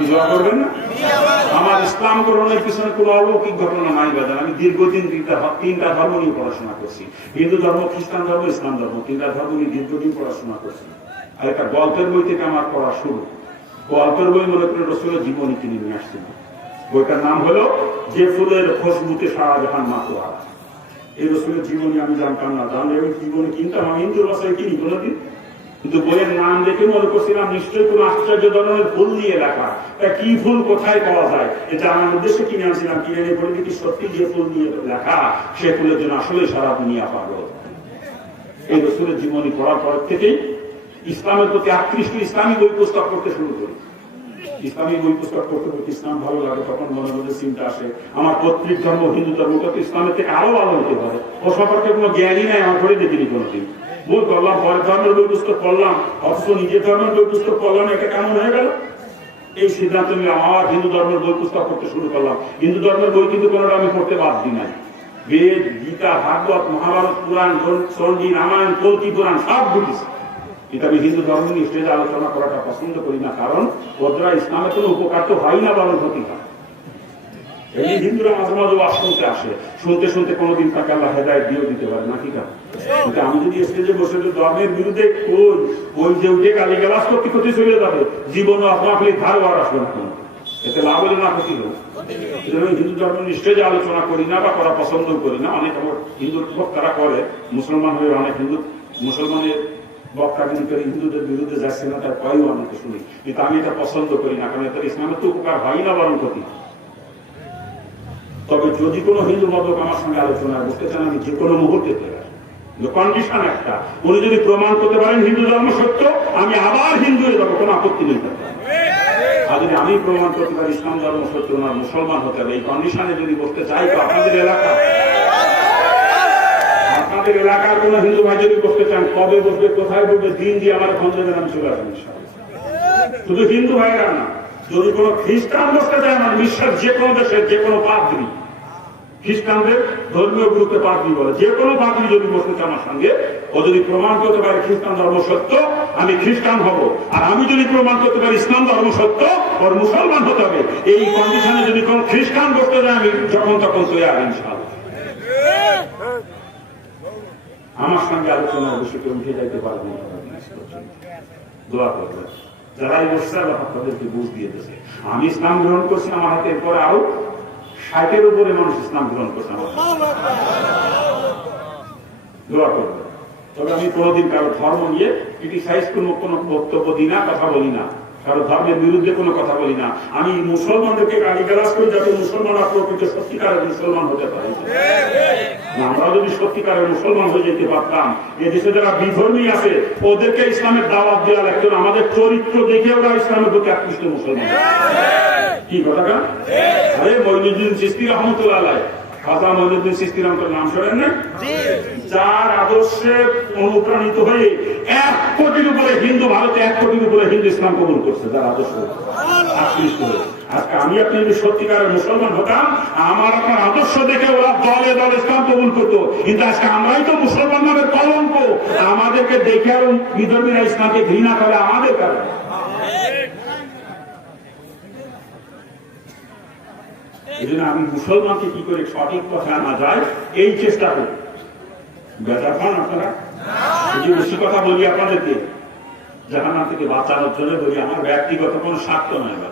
কি দোয়া করবেন না? আমার ইসলাম গ্রহণের পিছনে কোনো অলৌকিক ঘটনা নাই বাজার আমি দীর্ঘদিন তিনটা ধর্ম নিয়ে পড়াশোনা করছি। হিন্দু ধর্ম, খ্রিস্টান ধর্ম, ইসলাম ধর্ম। তিনটা ধর্ম নিয়ে দীর্ঘদিন পড়াশোনা করছি। আর একটা গল্পের বই থেকে আমার পড়া শুরু। গল্পের বই মনে করে রসুলের জীবনী কিনে নিয়ে আসছিল বইটার নাম হলো যে ফুলের খুশবুতে শাহজাহান মাতোয়ারা। এই রসুলের জীবনী আমি জানতাম না। জানলে জীবনে কিনতাম। আমি হিন্দুর বাসায় কিনি কোনোদিন। কিন্তু বইয়ের নাম দেখে মনে করছিলাম নিশ্চয়ই কোন আশ্চর্য ধরনের ফুল দিয়ে লেখা। তা কি ফুল কোথায় পাওয়া যায়? এটা আমার উদ্দেশ্যে কিনে আনছিলাম। কিনে নিয়ে বলে কি সত্যি যে ফুল দিয়ে লেখা, সে ফুলের জন্য আসলে সারা দুনিয়া পাগল। এই রসুলের জীবনী পড়ার পর থেকেই ইসলামের প্রতি আকৃষ্ট ইসলামী বই পুস্তক করতে শুরু করি। ইসলামী বই পুস্তক করতে করতে ইসলাম ভালো লাগে, তখন মনে মধ্যে চিন্তা আসে, আমার পৈতৃক ধর্ম, হিন্দু ধর্ম ইসলামের থেকে আরও ভালো হতে পারে। ও সম্পর্কে কোনো জ্ঞানই নাই, আমার ঘরে দেখিনি কোনোদিন। বই করলাম, পরের ধর্মের বই পুস্তক পড়লাম অথচ নিজের ধর্মের বই পুস্তক পড়লাম এটা কেমন হয়ে গেল? এই সিদ্ধান্ত নিয়ে আমার হিন্দু ধর্মের বই পুস্তক পড়তে শুরু করলাম। হিন্দু ধর্মের বই কিন্তু কোনোটা আমি পড়তে বাদ দিই নাই। বেদ, গীতা, ভাগবত, মহাভারত, পুরাণ সঞ্জি রামায়ণ, কলকি, পুরাণ, সব বুঝেছি এটা আমি হিন্দু ধর্ম নিয়ে স্টেজে আলোচনা করাটা পছন্দ করি না, কারণ ওদের ইসলামের কোনো উপকার তো হয় না বরং ক্ষতি হয়। এই হিন্দুরা মাঝে মাঝে আসে, শুনতে শুনতে কোনোদিন তাকে আল্লাহ হেদায়ত দিয়েও দিতে পারে কিন্তু আমি যদি স্টেজে বসে বিরুদ্ধে ওই ওই যে উঠে গালি করতে চলে যাবে, জীবনে ধার বার আসবে না এতে লাভ হলে না ক্ষতি হিন্দু ধর্ম আলোচনা করি না বা করা পছন্দ করি না, অনেক আমার হিন্দু বক্তারা করে, মুসলমান হয়ে অনেক হিন্দু, মুসলমানের বক্তাগিরি করে হিন্দুদের বিরুদ্ধে যাচ্ছে না, তার কয়েও অনেকে শুনি। কিন্তু আমি এটা পছন্দ করি না, কারণ এতে ইসলামের তো উপকার হয় না বরং ক্ষতি। তবে যদি কোনো হিন্দু মতক আমার সঙ্গে আলোচনায় বসতে চান, আমি যে কোনো মুহূর্তে কন্ডিশন একটা। উনি যদি প্রমাণ করতে পারেন হিন্দু ধর্ম সত্য, আমি আবার হিন্দু হয়ে যাব, কোনো আপত্তি নেই। আর যদি আমি প্রমাণ করতে পারি ইসলাম ধর্ম সত্য, ওনার মুসলমান হতে হবে, এই কন্ডিশনে যদি বসতে চাই, তো আপনাদের এলাকা। আপনাদের এলাকার কোন হিন্দু ভাই যদি বসতে চান, কবে বসবে, কোথায় বসবে, দিন দিয়ে আমার দেবেন আমি চলে আসবেন শুধু হিন্দু ভাইরা না, যদি কোনো খ্রিস্টান বসতে চায়, আমার বিশ্বের যে কোনো দেশের যে কোনো পাদ্রী খ্রিস্টানদের ধর্মীয় গ্রুপে পাদ্রী বলে। যে কোনো পাদ্রী যদি বসতে চায় আমার সঙ্গে, ও যদি প্রমাণ করতে পারে খ্রিস্টান ধর্ম সত্য, আমি খ্রিস্টান হব। আর আমি যদি প্রমাণ করতে পারি ইসলাম ধর্ম সত্য, ওর মুসলমান হতে হবে। এই কন্ডিশনে যদি কোন খ্রিস্টান বসতে যায়, আমি যখন তখন তৈরি ইনশাআল্লাহ। আমার সঙ্গে আলোচনায় বসে কেউ উঠে যাইতে পারবে দোয়া করবে যারাই বসছে, আল্লাহ তাদেরকে বুঝ দিয়ে দিয়েছে। আমি ইসলাম গ্রহণ করছি আমার হাতে, এরপরে আরও ষাটের উপরে মানুষ ইসলাম গ্রহণ আমার দোয়া করবে তবে আমি কোনোদিন কারও ধর্ম নিয়ে ক্রিটিসাইজ কোনো কোনো বক্তব্য দিই না, কথা বলি না। কারও ধর্মের বিরুদ্ধে কোনো কথা বলি না। আমি মুসলমানদেরকে গালি গালাজ করি যাতে মুসলমানরা প্রকৃত সত্যিকারের মুসলমান হতে পারে। আমরা যদি সত্যিকারের মুসলমান হয়ে যেতে পারতাম এ দেশে যারা বিধর্মী আছে, ওদেরকে ইসলামের দাওয়াত দেওয়া লাগতো আমাদের চরিত্র দেখে ওরা ইসলামের প্রতি আকৃষ্ট মুসলমান। কি কথাটা আরে মইনুদ্দিন সিস্তি রহমতুল্লাহ আলাই খাজা মইনুদ্দিন সিস্তি রহমতুল্লাহ নাম শোনেন না? যার আদর্শে অনুপ্রাণিত হয়ে এক কোটির উপরে হিন্দু ভারতে এক কোটির উপরে হিন্দু ইসলাম কবুল করছে যার আদর্শ। আকৃষ্ট হয়ে আজকে আমি আপনি যদি সত্যিকারের মুসলমান হতাম আমার আপনার আদর্শ দেখে ওরা দলে দলে ইসলাম কবুল করতো। কিন্তু আজকে আমরাই তো মুসলমান নামের কলঙ্ক। আমাদেরকে দেখে আর বিধর্মীরা ইসলামকে ঘৃণা করে আমাদের কারণে। এই জন্য আমি মুসলমানকে কি করে সঠিক কথা আনা যায়, এই চেষ্টা করি। বেজার পান আপনারা? যদি বেশি কথা বলি আপনাদেরকে। জাহানা থেকে বাঁচানোর জন্য বলি, আমার ব্যক্তিগত কোনো স্বার্থ নয় বা